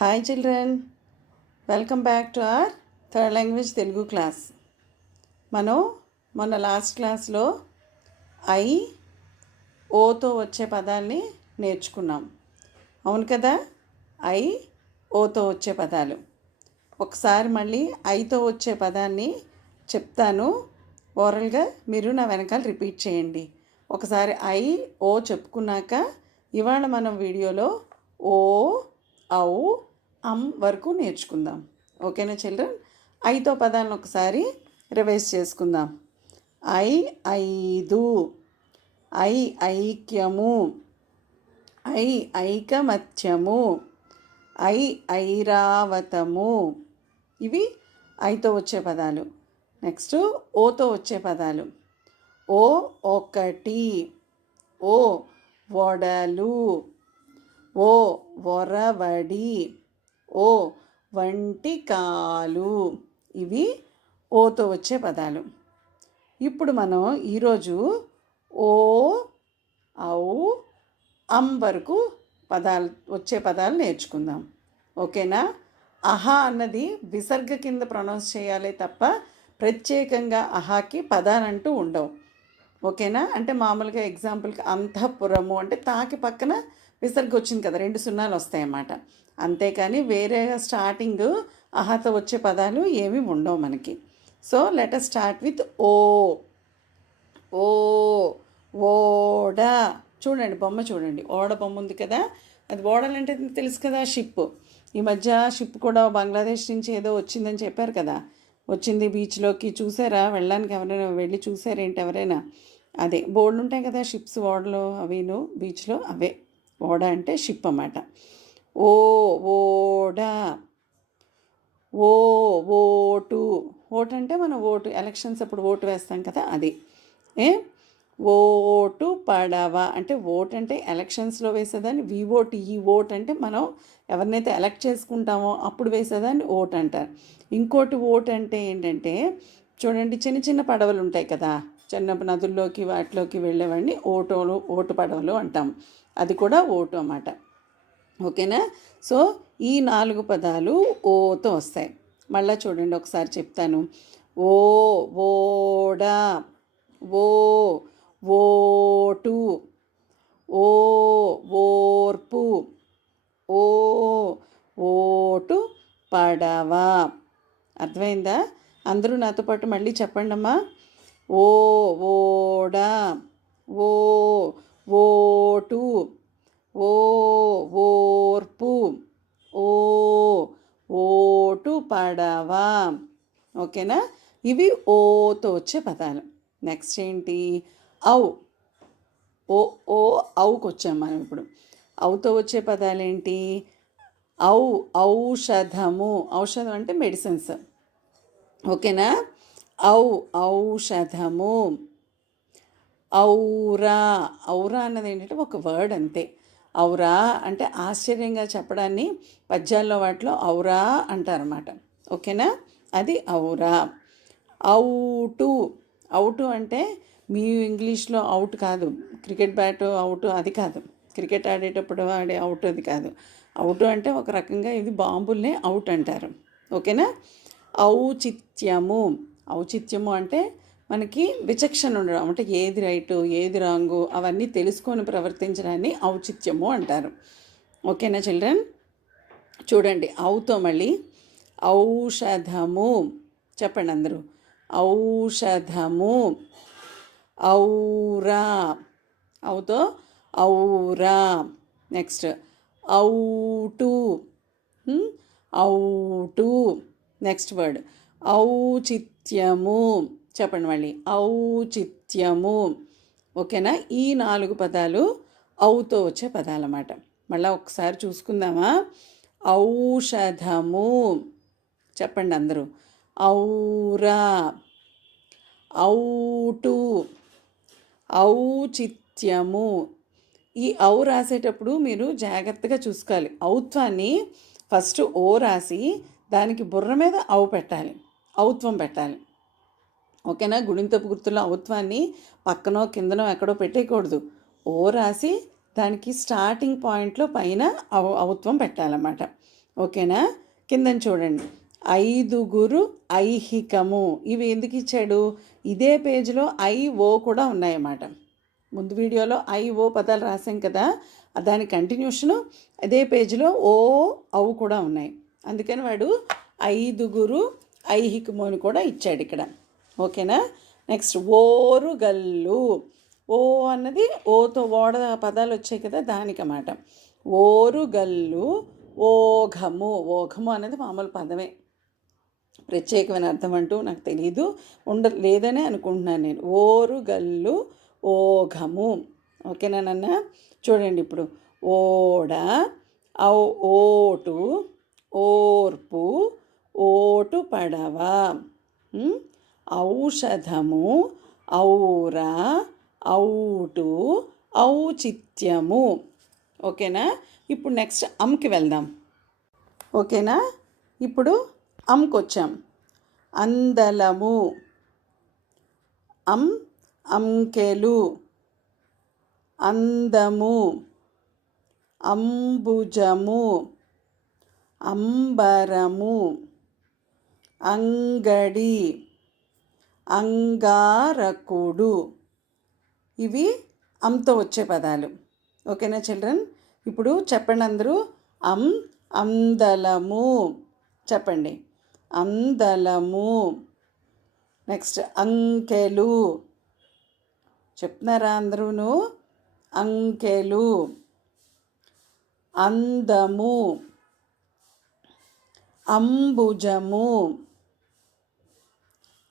Hi children, welcome back to our third language Telugu class. మనం మొన్న last క్లాస్లో I ఓతో వచ్చే పదాల్ని నేర్చుకున్నాం. అవును కదా, ఐ ఓతో వచ్చే పదాలు. ఒకసారి మళ్ళీ ఐతో వచ్చే పదాన్ని చెప్తాను, ఓరల్గా మీరు నా వెనకాల రిపీట్ చేయండి. ఒకసారి ఐ ఓ చెప్పుకున్నాక ఇవాళ మనం వీడియోలో ఓ ఔ అమ్ వరకు నేర్చుకుందాం. ఓకేనా చిల్డ్రన్? ఐతో పదాలను ఒకసారి రివైజ్ చేసుకుందాం. ఐదు, ఐక్యము, ఐకమత్యము, ఐరావతము. ఇవి ఐతో వచ్చే పదాలు. నెక్స్ట్ ఓతో వచ్చే పదాలు. ఓ ఒకటి, ఓ వడలు, ఓ వరవడి, ఓ వంటికాలు. ఇవి ఓతో వచ్చే పదాలు. ఇప్పుడు మనం ఈరోజు ఓ ఔ అమ్ వరకు వచ్చే పదాలు నేర్చుకుందాం. ఓకేనా? అహా అన్నది విసర్గ కింద ప్రొనౌన్స్ చేయాలి తప్ప ప్రత్యేకంగా అహాకి పదాలంటూ ఉండవు. ఓకేనా? అంటే మామూలుగా ఎగ్జాంపుల్కి అంతఃపురము అంటే తాకి పక్కన విసర్గ వచ్చింది కదా, 2 సున్నాలు వస్తాయన్నమాట. అంతేకాని వేరే స్టార్టింగ్ అహాతో వచ్చే పదాలు ఏమీ ఉండవు మనకి. So let us start with ఓ. ఓడ. చూడండి, బొమ్మ చూడండి, ఓడ బొమ్మ ఉంది కదా. అది ఓడలంటే తెలుసు కదా, షిప్. ఈ మధ్య షిప్ కూడా బంగ్లాదేశ్ నుంచి ఏదో వచ్చిందని చెప్పారు కదా, వచ్చింది బీచ్లోకి. చూసారా? వెళ్ళడానికి ఎవరైనా వెళ్ళి చూసారేంటి ఎవరైనా? అదే బోర్డులు ఉంటాయి కదా షిప్స్, ఓడలు అవిను బీచ్లో, అవే ఓడ అంటే షిప్ అన్నమాట. ఓడ. ఓటు. ఓటు అంటే మనం ఓటు ఎలక్షన్స్ అప్పుడు ఓటు వేస్తాం కదా, అది. ఓటు పడవ అంటే ఓటు అంటే ఎలక్షన్స్లో వేసేదాన్ని వి ఓట్. ఈ ఓట్ అంటే మనం ఎవరినైతే ఎలక్ట్ చేసుకుంటామో అప్పుడు వేసేదాన్ని ఓట్ అంటారు. ఇంకోటి ఓటు అంటే ఏంటంటే చూడండి, చిన్న చిన్న పడవలు ఉంటాయి కదా, చిన్న నదుల్లోకి వాటిలోకి వెళ్ళేవాడిని ఓటు పడవలు అంటాం. అది కూడా ఓటు అన్నమాట. ఓకేనా? సో ఈ 4 పదాలు ఓతో వస్తాయి. మళ్ళీ చూడండి, ఒకసారి చెప్తాను. ఓడ, ఓటు, ఓర్పు, ఓటు పడవ. అర్థమైందా? అందరూ నాతో పాటు మళ్ళీ చెప్పండి అమ్మా. ఓడ, ఓటు, ఓర్పు, ఓటు పడవ. ఓకేనా? ఇవి ఓతో వచ్చే పదాలు. నెక్స్ట్ ఏంటి? ఔ. ఔకి వచ్చాం మనం ఇప్పుడు. ఔతో వచ్చే పదాలు ఏంటి? ఔషధము. ఔషధం అంటే మెడిసిన్స్. ఓకేనా? ఔషధము. ఔరా. ఔరా అన్నది ఏంటంటే ఒక వర్డ్ అంతే. ఔరా అంటే ఆశ్చర్యంగా చెప్పడాన్ని పద్యాల్లో వాటిలో ఔరా అంటారన్నమాట. ఓకేనా? అది ఔరా. అవుటు అంటే మీ ఇంగ్లీష్లో అవుట్ కాదు, క్రికెట్ బ్యాట్ అవుట్ అది కాదు, క్రికెట్ ఆడేటప్పుడు ఆడే అవుట్ అది కాదు. అవుట్ అంటే ఒక రకంగా ఇది బాంబుల్నే అవుట్ అంటారు. ఓకేనా? ఔచిత్యము. ఔచిత్యము అంటే మనకి విచక్షణ ఉండడం, అంటే ఏది రైటు ఏది రాంగు అవన్నీ తెలుసుకొని ప్రవర్తించడాన్ని ఔచిత్యము అంటారు. ఓకేనా చిల్డ్రన్? చూడండి, ఔతో మళ్ళీ ఔషధము చెప్పండి అందరూ. ఔషధము. ఔరా. ఔతో ఔరా. నెక్స్ట్ ఔటు. ఔటు. నెక్స్ట్ వర్డ్ ఔచిత్యము. చెప్పండి మళ్ళీ, ఔచిత్యము. ఓకేనా? ఈ 4 పదాలు ఔతో వచ్చే పదాలు అన్నమాట. మళ్ళీ ఒకసారి చూసుకుందామా. ఔషధము చెప్పండి అందరూ. ఔరా. ఔటు. ఔచిత్యము. ఈ ఔ రాసేటప్పుడు మీరు జాగ్రత్తగా చూసుకోవాలి. ఔత్వాన్ని ఫస్ట్ ఓ రాసి దానికి బుర్ర మీద ఔ పెట్టాలి, ఔత్వం పెట్టాలి. ఓకేనా? గుణింతపు గుర్తుల్లో ఔత్వాన్ని పక్కనో కిందనో ఎక్కడో పెట్టేయకూడదు. ఓ రాసి దానికి స్టార్టింగ్ పాయింట్లో పైన ఔత్వం పెట్టాలన్నమాట. ఓకేనా? కిందని చూడండి, ఐదుగురు ఐహికము. ఇవి ఎందుకు ఇచ్చాడు? ఇదే పేజీలో ఐ ఓ కూడా ఉన్నాయన్నమాట. ముందు వీడియోలో ఐ ఓ పదాలు రాసాం కదా, దాని కంటిన్యూషను అదే పేజీలో ఓ అవు కూడా ఉన్నాయి. అందుకని వాడు ఐదుగురు ఐహికము అని కూడా ఇచ్చాడు ఇక్కడ. ఓకేనా? నెక్స్ట్ ఓరుగల్లు. ఓ అన్నది ఓతో ఓడ పదాలు వచ్చాయి కదా, దానికన్నమాట. ఓరుగల్లు ఓఘము. ఓఘము అనేది మామూలు పదమే, ప్రత్యేకమైన అర్థం అంటూ నాకు తెలియదు, లేదనే అనుకుంటున్నాను నేను. ఓరుగల్లు ఓఘము. ఓకేనా నాన్న? చూడండి ఇప్పుడు, ఓడ, ఓటు, ఓర్పు, ఓటు పడవ, ఔషధము, ఔర, ఔటు, ఔచిత్యము. ఓకేనా? ఇప్పుడు నెక్స్ట్ అమ్కి వెళ్దాం. ఓకేనా? ఇప్పుడు అమ్కి వచ్చాం. అందలము, అంకెలు, అందము, అంబుజము, అంబరము, అంగడి, అంగారకుడు. ఇవి అంతో వచ్చే పదాలు. ఓకేనా చిల్డ్రన్? ఇప్పుడు చెప్పండి అందరూ, అందలము చెప్పండి. అందలము. నెక్స్ట్ అంకెలు. చెప్తున్నారా అందరూను? అంకెలు. అందము, అంబుజము,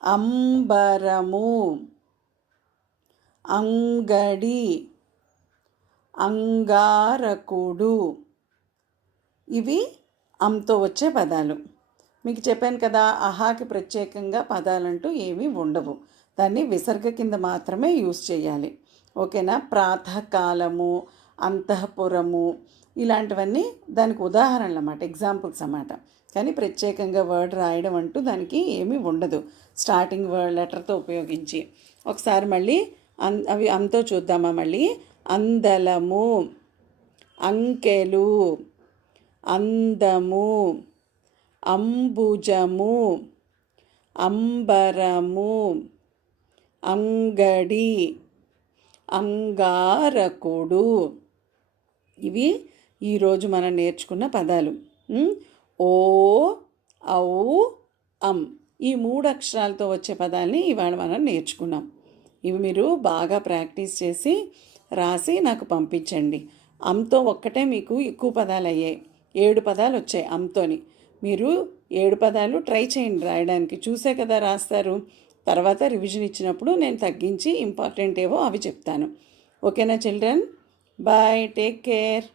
అంబరము, అంగడి, అంగారకుడు. ఇవి అంతో వచ్చే పదాలు. మీకు చెప్పాను కదా, అహాకి ప్రత్యేకంగా పదాలంటూ ఏమీ ఉండవు, దాన్ని విసర్గ కింద మాత్రమే యూజ్ చేయాలి. ఓకేనా? ప్రాతకాలము, అంతఃపురము, ఇలాంటివన్నీ దానికి ఉదాహరణలు అన్నమాట, ఎగ్జాంపుల్స్ అన్నమాట. కానీ ప్రత్యేకంగా వర్డ్ రాయడం అంటూ దానికి ఏమీ ఉండదు, స్టార్టింగ్ వర్డ్ లెటర్తో ఉపయోగించి. ఒకసారి మళ్ళీ అవి అంతో చూద్దామా మళ్ళీ. అందలము, అంకెలు, అందము, అంబుజము, అంబరము, అంగడి, అంగారకుడు. ఇవి ఈరోజు మనం నేర్చుకున్న పదాలు. ఓ, ఔ, అం, ఈ 3 అక్షరాలతో వచ్చే పదాలని ఇవాళ మనం నేర్చుకున్నాం. ఇవి మీరు బాగా ప్రాక్టీస్ చేసి రాసి నాకు పంపించండి. అంతో ఒక్కటే మీకు ఎక్కువ పదాలు అయ్యాయి, 7 పదాలు వచ్చాయి అంతోని. మీరు 7 పదాలు ట్రై చేయండి రాయడానికి, చూసే కదా రాస్తారు. తర్వాత రివిజన్ ఇచ్చినప్పుడు నేను తగ్గించి ఇంపార్టెంట్ ఏవో అవి చెప్తాను. ఓకేనా చిల్డ్రన్? Bye, take care.